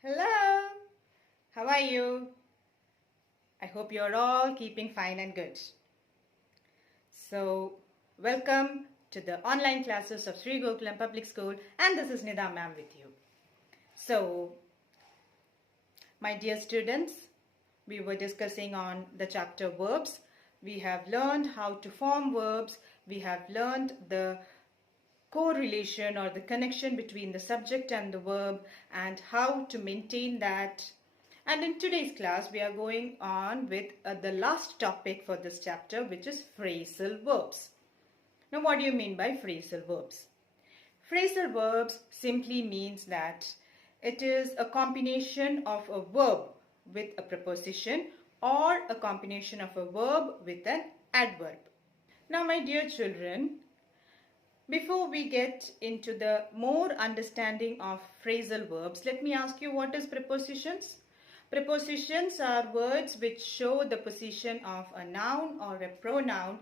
Hello, how are you? I hope you're all keeping fine and good. So, welcome to the online classes of Sri Gokulam Public School, and this is Nida ma'am with you. So, my dear students, we were discussing on the chapter verbs. We have learned how to form verbs. We have learned the correlation or the connection between the subject and the verb and how to maintain that. And in today's class, we are going on with the last topic for this chapter, which is phrasal verbs. Now, what do you mean by phrasal verbs? Phrasal verbs simply means that it is a combination of a verb with a preposition or a combination of a verb with an adverb. Now, my dear children, before we get into the more understanding of phrasal verbs, let me ask you, what is prepositions? Prepositions are words which show the position of a noun or a pronoun,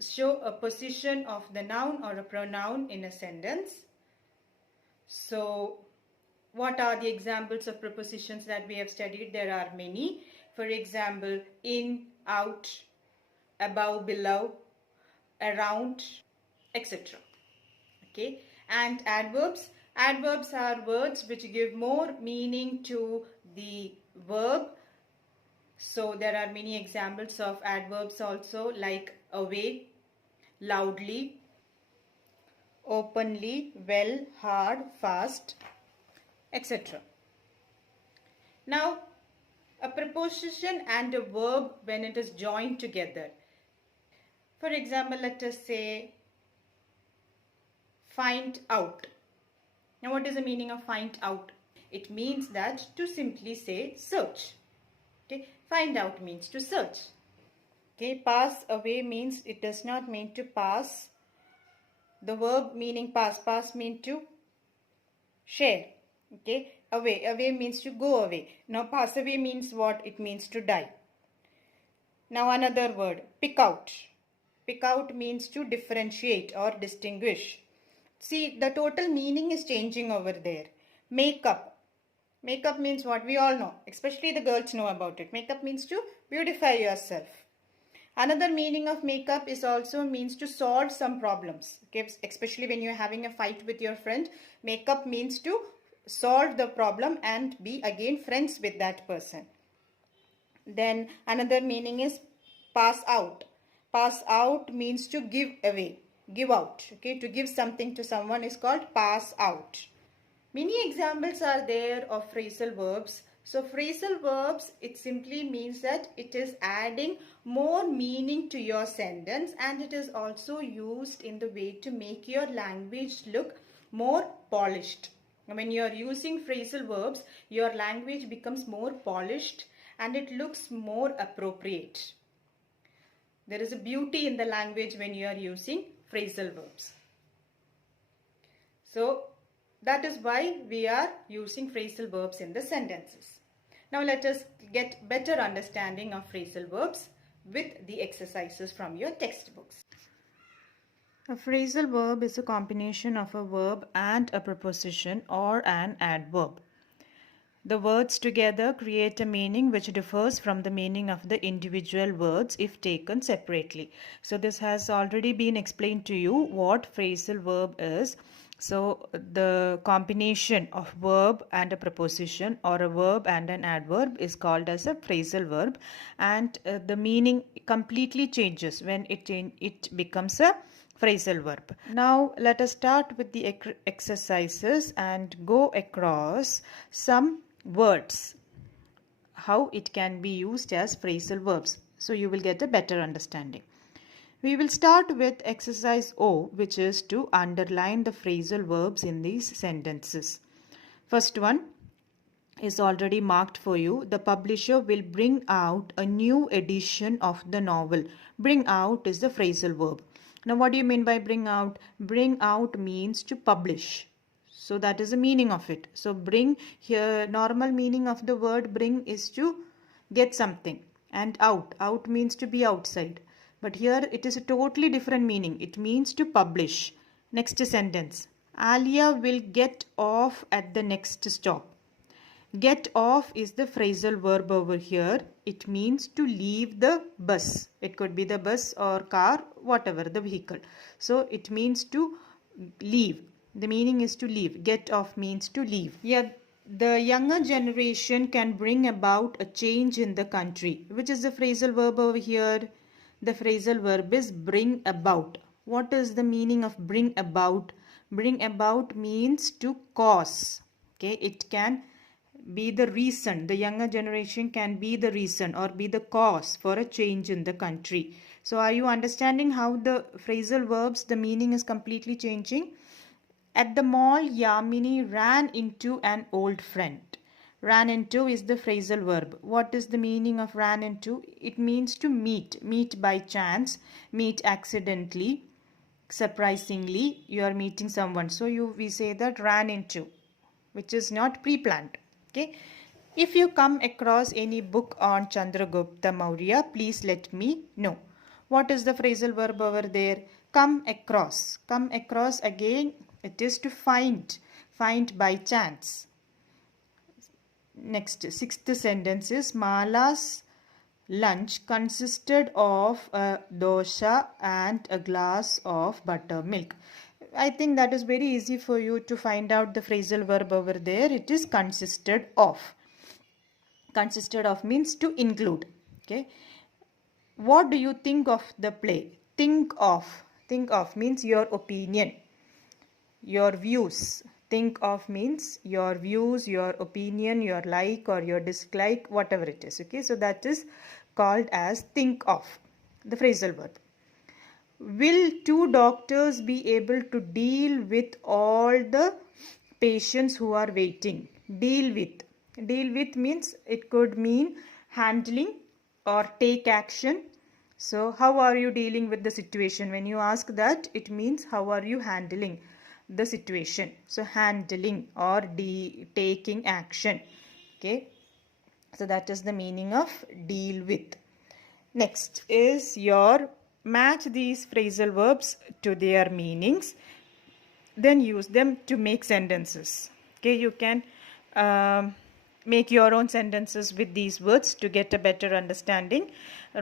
show a position of the noun or a pronoun in a sentence. So, what are the examples of prepositions that we have studied? There are many. For example, in, out, above, below, around, etc. Okay, and adverbs. Adverbs are words which give more meaning to the verb. So there are many examples of adverbs also, like away, loudly, openly, well, hard, fast, etc. Now, a preposition and a verb when it is joined together. For example, let us say find out. Now, what is the meaning of find out? It means that to simply say search. Okay, find out means to search. Okay, pass away means it does not mean to pass. The verb meaning pass mean to share. Okay, away means to go away. Now, pass away means what? It means to die. Now, another word, pick out. Pick out means to differentiate or distinguish. See, the total meaning is changing over there. Makeup. Makeup means what? We all know. Especially the girls know about it. Makeup means to beautify yourself. Another meaning of makeup is also means to solve some problems. Okay? Especially when you're having a fight with your friend. Makeup means to solve the problem and be again friends with that person. Then another meaning is pass out. Pass out means to give away. Give out. Okay, to give something to someone is called pass out. Many examples are there of phrasal verbs. So phrasal verbs, it simply means that it is adding more meaning to your sentence, and it is also used in the way to make your language look more polished. When you are using phrasal verbs, your language becomes more polished and it looks more appropriate. There is a beauty in the language when you are using phrasal verbs. So that is why we are using phrasal verbs in the sentences. Now let us get better understanding of phrasal verbs with the exercises from your textbooks. A phrasal verb is a combination of a verb and a preposition or an adverb. The words together create a meaning which differs from the meaning of the individual words if taken separately. So this has already been explained to you what phrasal verb is. So the combination of verb and a preposition or a verb and an adverb is called as a phrasal verb, and the meaning completely changes when it becomes a phrasal verb. Now let us start with the exercises and go across some words, how it can be used as phrasal verbs, so you will get a better understanding. We will start with exercise O, which is to underline the phrasal verbs in these sentences. First one is already marked for you. The publisher will bring out a new edition of the novel. Bring out is the phrasal verb. Now what do you mean by bring out? Bring out means to publish. So that is the meaning of it. So bring, here normal meaning of the word bring is to get something, and out means to be outside. But here it is a totally different meaning. It means to publish. Next sentence. Alia will get off at the next stop. Get off is the phrasal verb over here. It means to leave the bus. It could be the bus or car, whatever the vehicle. So it means to leave. The meaning is to leave. Get off means to leave. Yeah, the younger generation can bring about a change in the country. Which is the phrasal verb over here? The phrasal verb is bring about. What is the meaning of bring about? Bring about means to cause. Okay, it can be the reason. The younger generation can be the reason or be the cause for a change in the country. So are you understanding how the phrasal verbs, the meaning is completely changing? At the mall, Yamini ran into an old friend. Ran into is the phrasal verb. What is the meaning of ran into? It means to meet. Meet by chance. Meet accidentally. Surprisingly, you are meeting someone. So we say that ran into, which is not pre-planned. Okay. If you come across any book on Chandragupta Maurya, please let me know. What is the phrasal verb over there? Come across. Come across again. It is to find. Find by chance. Next, sixth sentence is Mala's lunch consisted of a dosha and a glass of buttermilk. I think that is very easy for you to find out the phrasal verb over there. It is consisted of. Consisted of means to include. Okay. What do you think of the play? Think of. Think of means your opinion. Your views. Think of means your views, your opinion, your like or your dislike, whatever it is. Okay. So that is called as think of. The phrasal verb. Will two doctors be able to deal with all the patients who are waiting? Deal with. Deal with means it could mean handling or take action. So how are you dealing with the situation? When you ask that, it means how are you handling the situation. So handling or taking action. Okay. So that is the meaning of deal with. Next is your match these phrasal verbs to their meanings, then use them to make sentences. Okay, you can make your own sentences with these words to get a better understanding.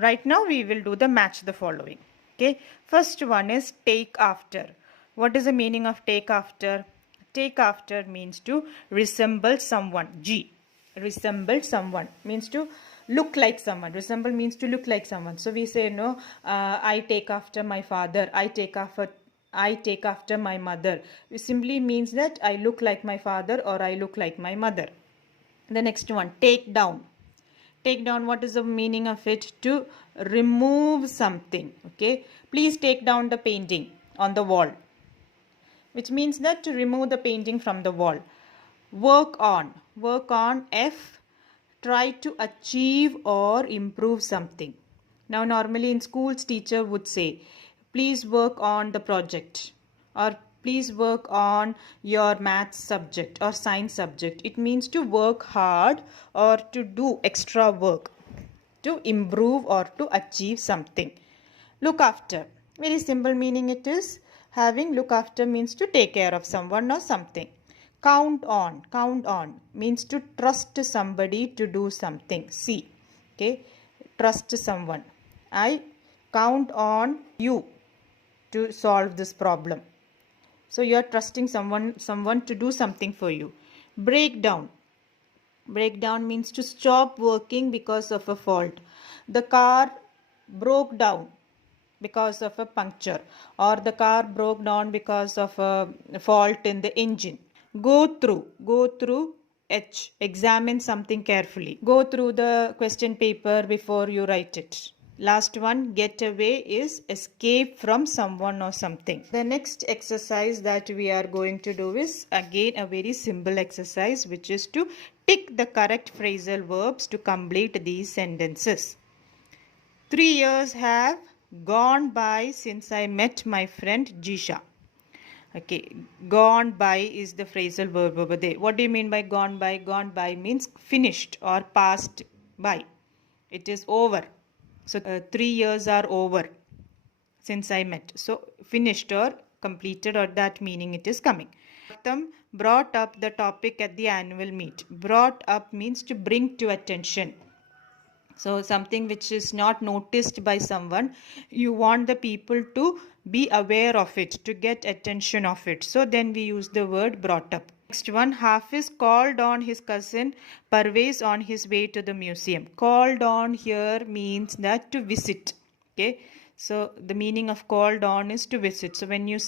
Right now we will do the match the following. Okay, first one is take after. What is the meaning of take after? Take after means to resemble someone. G. Resemble someone means to look like someone. Resemble means to look like someone. So we say no, I take after my father. I take after my mother. It simply means that I look like my father or I look like my mother. The next one, take down. Take down, what is the meaning of it? To remove something. Okay, please take down the painting on the wall, which means that to remove the painting from the wall. Work on. Work on, F. Try to achieve or improve something. Now normally in schools teacher would say, please work on the project or please work on your maths subject or science subject. It means to work hard or to do extra work, to improve or to achieve something. Look after. Very simple meaning it is. Having look after means to take care of someone or something. Count on. Count on means to trust somebody to do something. See. Okay. Trust someone. I count on you to solve this problem. So you are trusting someone to do something for you. Break down. Break down means to stop working because of a fault. The car broke down because of a puncture, or the car broke down because of a fault in the engine. Go through, H. Examine something carefully. Go through the question paper before you write it. Last one, get away, is escape from someone or something. The next exercise that we are going to do is again a very simple exercise, which is to tick the correct phrasal verbs to complete these sentences. 3 years have gone by since I met my friend Jisha. Okay, gone by is the phrasal verb over there. What do you mean by gone by? Gone by means finished or passed by. It is over. So 3 years are over since I met. So finished or completed, or that meaning it is coming. Pratham brought up the topic at the annual meet. Brought up means to bring to attention. So something which is not noticed by someone, you want the people to be aware of it, to get attention of it. So then we use the word brought up. Next one, Hafiz called on his cousin Parvez on his way to the museum. Called on here means that to visit. Okay. So the meaning of called on is to visit. So when you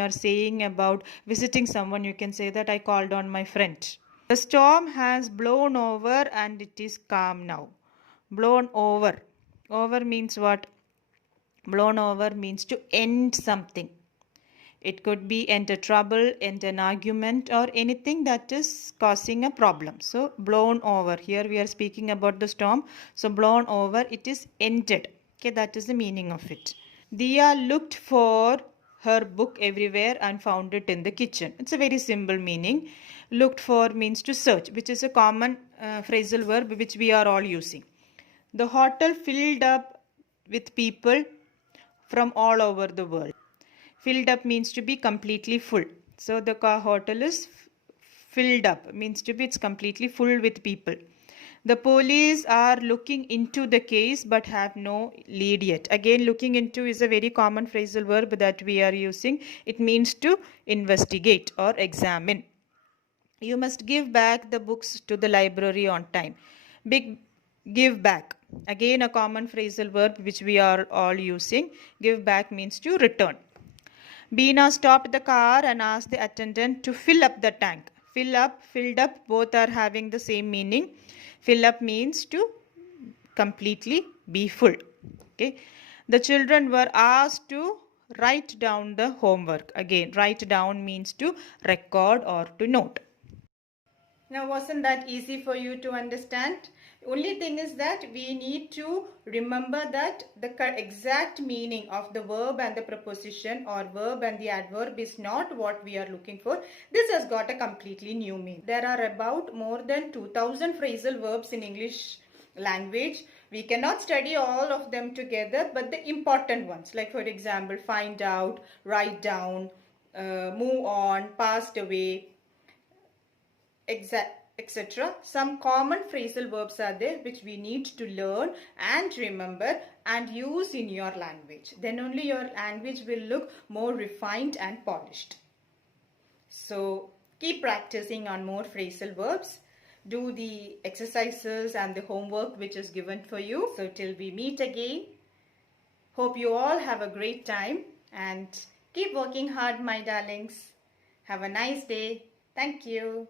are saying about visiting someone, you can say that I called on my friend. The storm has blown over and it is calm now. Blown over. Over means what? Blown over means to end something. It could be end a trouble, end an argument, or anything that is causing a problem. So blown over. Here we are speaking about the storm. So blown over, it is ended. Okay, that is the meaning of it. Dia looked for her book everywhere and found it in the kitchen. It's a very simple meaning. Looked for means to search, which is a common phrasal verb which we are all using. The hotel filled up with people from all over the world. Filled up means to be completely full. So the hotel is filled up, means to be it's completely full with people. The police are looking into the case but have no lead yet. Again, looking into is a very common phrasal verb that we are using. It means to investigate or examine. You must give back the books to the library on time. Give back. Again, a common phrasal verb which we are all using. Give back means to return. Beena stopped the car and asked the attendant to fill up the tank. Fill up, filled up, both are having the same meaning. Fill up means to completely be full. Okay. The children were asked to write down the homework. Again, write down means to record or to note. Now, wasn't that easy for you to understand? Only thing is that we need to remember that the exact meaning of the verb and the preposition or verb and the adverb is not what we are looking for. This has got a completely new meaning. There are about more than 2000 phrasal verbs in English language. We cannot study all of them together, but the important ones, like for example, find out, write down, move on, passed away, etc. Some common phrasal verbs are there which we need to learn and remember and use in your language. Then only your language will look more refined and polished. So keep practicing on more phrasal verbs. Do the exercises and the homework which is given for you. So till we meet again, hope you all have a great time and keep working hard, my darlings. Have a nice day. Thank you.